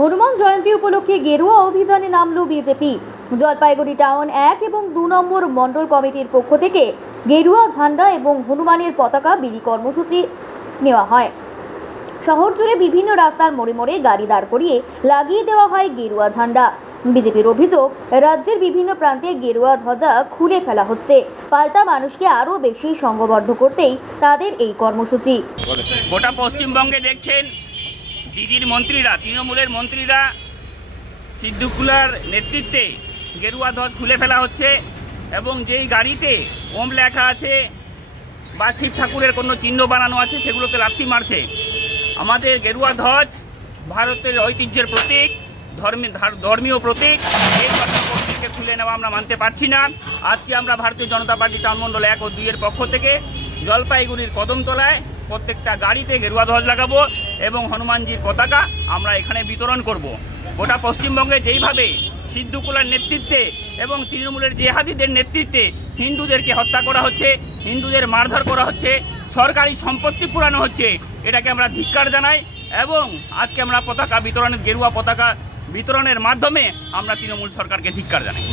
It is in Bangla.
হনুমান জয়ন্তী উপলক্ষে গেরুয়া অভিযানে নামলো বিজেপি। জলপাইগুড়ি টাউন 1 এবং 2 নম্বর মণ্ডল কমিটির পক্ষ থেকে গেরুয়া ঝান্ডা এবং হনুমানের পতাকা বিলি কর্মসূচি নেওয়া হয়। শহর জুড়ে বিভিন্ন রাস্তার মোড়ে মোড়ে গাড়ি দাঁড় করিয়ে লাগিয়ে দেওয়া হয় গেরুয়া ঝান্ডা। বিজেপির অভিযোগ, রাজ্যের বিভিন্ন প্রান্তে গেরুয়া ধ্বজা খুলে ফেলা হচ্ছে। পাল্টা মানুষকে আরও বেশি সংঘবদ্ধ করতেই তাদের এই কর্মসূচি। গোটা পশ্চিমবঙ্গে দেখছেন দিদির মন্ত্রীরা, তৃণমূলের মন্ত্রীরা সিদ্ধুকুলার নেতৃত্বে গেরুয়া ধ্বজ খুলে ফেলা হচ্ছে এবং যেই গাড়িতে ওম লেখা আছে বা শিব ঠাকুরের কোনো চিহ্ন বানানো আছে সেগুলোতে লাথি মারছে। আমাদের গেরুয়া ধ্বজ ভারতের ঐতিহ্যের প্রতীক, ধর্মীয় প্রতীক। এই প্রতীককে খুলে নেওয়া আমরা মানতে পারছি না। আজকে আমরা ভারতীয় জনতা পার্টি টাউন মণ্ডল 1 ও 2 এর পক্ষ থেকে জলপাইগুড়ির কদমতলায় প্রত্যেকটা গাড়িতে গেরুয়া ধ্বজ লাগাবো এবং হনুমানজির পতাকা আমরা এখানে বিতরণ করব। গোটা পশ্চিমবঙ্গে যেইভাবে সিদ্ধুকুলার নেতৃত্বে এবং তৃণমূলের জেহাদিদের নেতৃত্বে হিন্দুদেরকে হত্যা করা হচ্ছে, হিন্দুদের মারধর করা হচ্ছে, সরকারি সম্পত্তি পুরানো হচ্ছে, এটাকে আমরা ধিক্কার জানাই এবং আজকে আমরা পতাকা বিতরণের গেরুয়া পতাকা বিতরণের মাধ্যমে আমরা তৃণমূল সরকারকে ধিক্কার জানাই।